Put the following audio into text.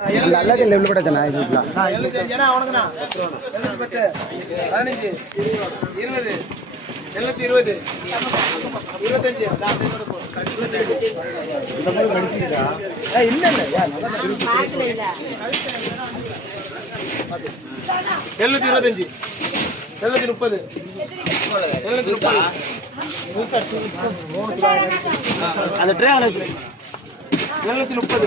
நல்லது இல்லை உள்ள பட்டா இது அவனுக்குண்ணா 15 20 720 25 இல்ல 725 730 அந்த ட்ரே அவளை 730 40